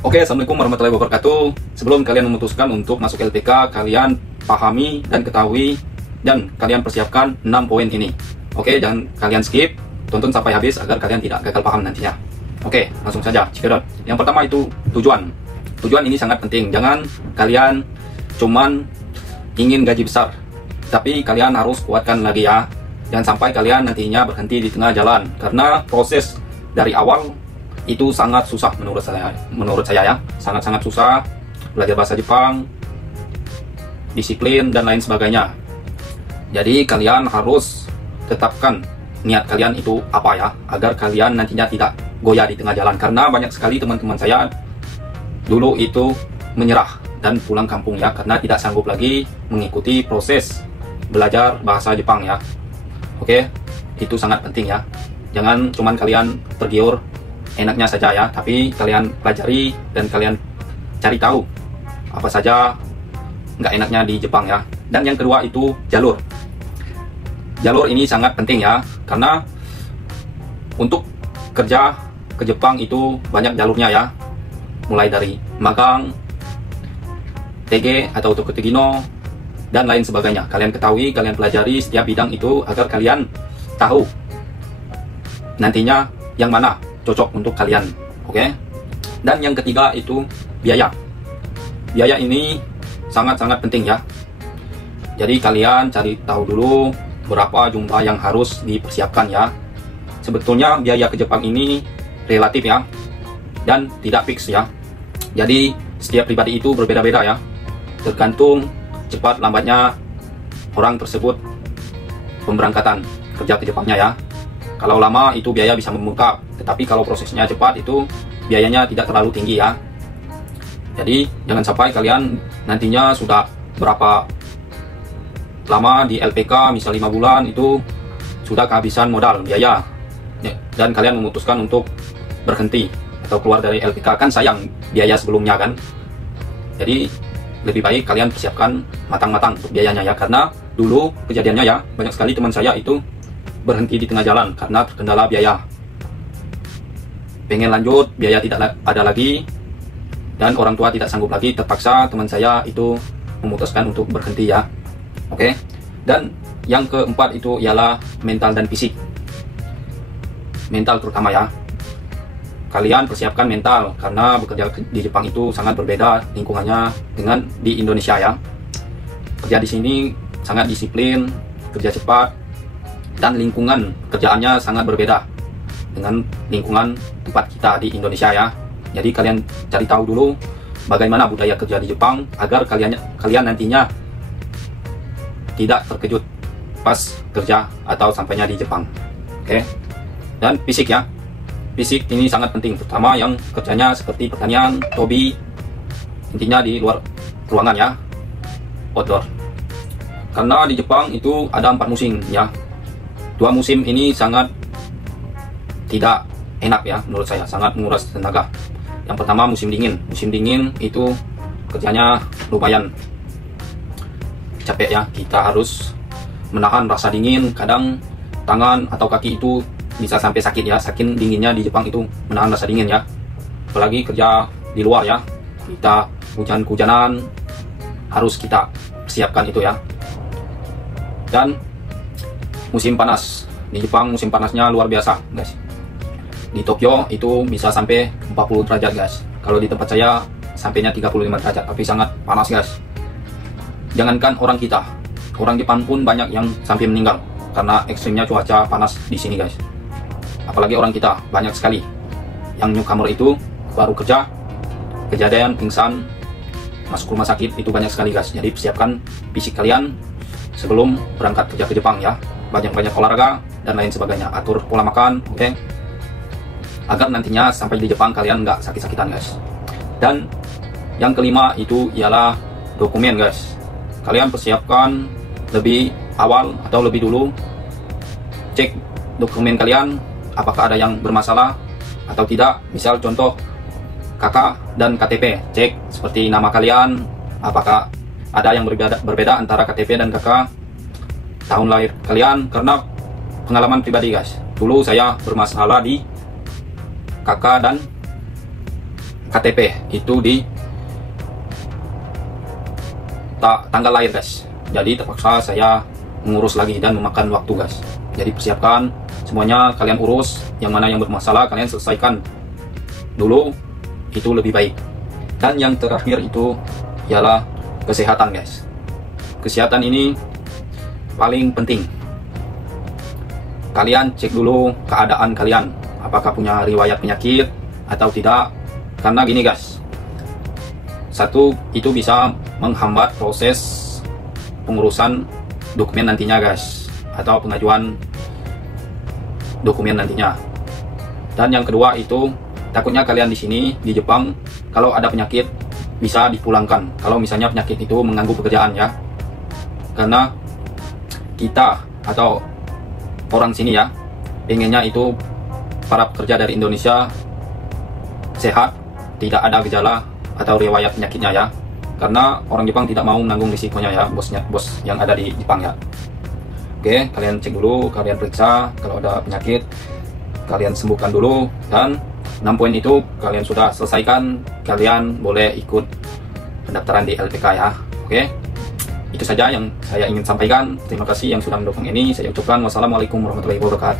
Oke, assalamualaikum warahmatullahi wabarakatuh. Sebelum kalian memutuskan untuk masuk LPK, kalian pahami dan ketahui dan kalian persiapkan 6 poin ini. Oke, jangan kalian skip, tonton sampai habis agar kalian tidak gagal paham nantinya. Oke, langsung saja. Yang pertama itu tujuan. Tujuan ini sangat penting. Jangan kalian cuman ingin gaji besar, tapi kalian harus kuatkan lagi ya. Jangan sampai kalian nantinya berhenti di tengah jalan, karena proses dari awal itu sangat susah menurut saya ya, sangat susah. Belajar bahasa Jepang, disiplin dan lain sebagainya. Jadi kalian harus tetapkan niat kalian itu apa ya, agar kalian nantinya tidak goyah di tengah jalan. Karena banyak sekali teman-teman saya dulu itu menyerah dan pulang kampung ya, karena tidak sanggup lagi mengikuti proses belajar bahasa Jepang ya. Oke, itu sangat penting ya. Jangan cuman kalian tergiur enaknya saja ya, tapi kalian pelajari dan kalian cari tahu apa saja nggak enaknya di Jepang ya. Dan yang kedua itu jalur. Jalur ini sangat penting ya, karena untuk kerja ke Jepang itu banyak jalurnya ya. Mulai dari magang, TG atau Tokutegino dan lain sebagainya. Kalian ketahui, kalian pelajari setiap bidang itu agar kalian tahu nantinya yang mana cocok untuk kalian. Oke. Dan yang ketiga itu biaya. Biaya ini sangat penting ya. Jadi kalian cari tahu dulu berapa jumlah yang harus dipersiapkan ya. Sebetulnya biaya ke Jepang ini relatif ya, dan tidak fix ya. Jadi setiap pribadi itu berbeda-beda ya, tergantung cepat lambatnya orang tersebut pemberangkatan kerja ke Jepangnya ya. Kalau lama itu biaya bisa membengkak, tetapi kalau prosesnya cepat itu biayanya tidak terlalu tinggi ya. Jadi jangan sampai kalian nantinya sudah berapa lama di LPK, misal 5 bulan itu sudah kehabisan modal biaya ya, dan kalian memutuskan untuk berhenti atau keluar dari LPK, kan sayang biaya sebelumnya kan. Jadi lebih baik kalian persiapkan matang-matang untuk biayanya ya, karena dulu kejadiannya ya, banyak sekali teman saya itu berhenti di tengah jalan karena terkendala biaya. Pengen lanjut, biaya tidak ada lagi, dan orang tua tidak sanggup lagi, terpaksa teman saya itu memutuskan untuk berhenti ya. Oke. Dan yang keempat itu ialah mental dan fisik. Mental terutama ya. Kalian persiapkan mental, karena bekerja di Jepang itu sangat berbeda lingkungannya dengan di Indonesia ya. Kerja di sini sangat disiplin, kerja cepat, dan lingkungan kerjaannya sangat berbeda dengan lingkungan tempat kita di Indonesia ya. Jadi kalian cari tahu dulu bagaimana budaya kerja di Jepang agar kalian nantinya tidak terkejut pas kerja atau sampainya di Jepang. Oke. Dan fisik ya. Fisik ini sangat penting, terutama yang kerjanya seperti pertanian, hobi, intinya di luar ruangan ya, outdoor. Karena di Jepang itu ada 4 musim ya. 2 musim ini sangat tidak enak ya menurut saya, sangat menguras tenaga. Yang pertama musim dingin. Musim dingin itu kerjanya lumayan capek ya. Kita harus menahan rasa dingin, kadang tangan atau kaki itu bisa sampai sakit ya. Saking dinginnya di Jepang itu menahan rasa dingin ya. Apalagi kerja di luar ya, kita hujan-hujanan harus kita siapkan itu ya. Dan musim panas di Jepang, musim panasnya luar biasa guys. Di Tokyo itu bisa sampai 40 derajat guys. Kalau di tempat saya sampainya 35 derajat, tapi sangat panas guys. Jangankan orang kita, orang Jepang pun banyak yang sampai meninggal karena ekstrimnya cuaca panas di sini guys. Apalagi orang kita, banyak sekali yang newcomer itu baru kerja, kejadian pingsan, masuk rumah sakit itu banyak sekali guys. Jadi persiapkan fisik kalian sebelum berangkat kerja ke Jepang ya. Banyak-banyak olahraga dan lain sebagainya, atur pola makan, oke? Agar nantinya sampai di Jepang kalian nggak sakit-sakitan guys. Dan yang kelima itu ialah dokumen guys. Kalian persiapkan lebih awal atau lebih dulu, cek dokumen kalian apakah ada yang bermasalah atau tidak. Misal contoh KK dan KTP, cek seperti nama kalian apakah ada yang berbeda antara KTP dan KK, tahun lahir kalian. Karena pengalaman pribadi guys, dulu saya bermasalah di KK dan KTP itu di tanggal lahir guys. Jadi terpaksa saya mengurus lagi dan memakan waktu guys. Jadi persiapkan semuanya, kalian urus, yang mana yang bermasalah kalian selesaikan dulu, itu lebih baik. Dan yang terakhir itu ialah kesehatan guys. Kesehatan ini paling penting. Kalian cek dulu keadaan kalian, apakah punya riwayat penyakit atau tidak. Karena gini guys, satu, itu bisa menghambat proses pengurusan dokumen nantinya guys, atau pengajuan dokumen nantinya. Dan yang kedua itu takutnya kalian di sini di Jepang kalau ada penyakit bisa dipulangkan kalau misalnya penyakit itu mengganggu pekerjaan ya. Karena kita atau orang sini ya pengennya itu para pekerja dari Indonesia sehat, tidak ada gejala atau riwayat penyakitnya ya. Karena orang Jepang tidak mau menanggung risikonya ya, bos yang ada di Jepang ya. Oke, kalian cek dulu, kalian periksa kalau ada penyakit, kalian sembuhkan dulu, dan 6 poin itu kalian sudah selesaikan, kalian boleh ikut pendaftaran di LPK ya. Oke, itu saja yang saya ingin sampaikan. Terima kasih yang sudah mendukung ini. Saya ucapkan wassalamualaikum warahmatullahi wabarakatuh.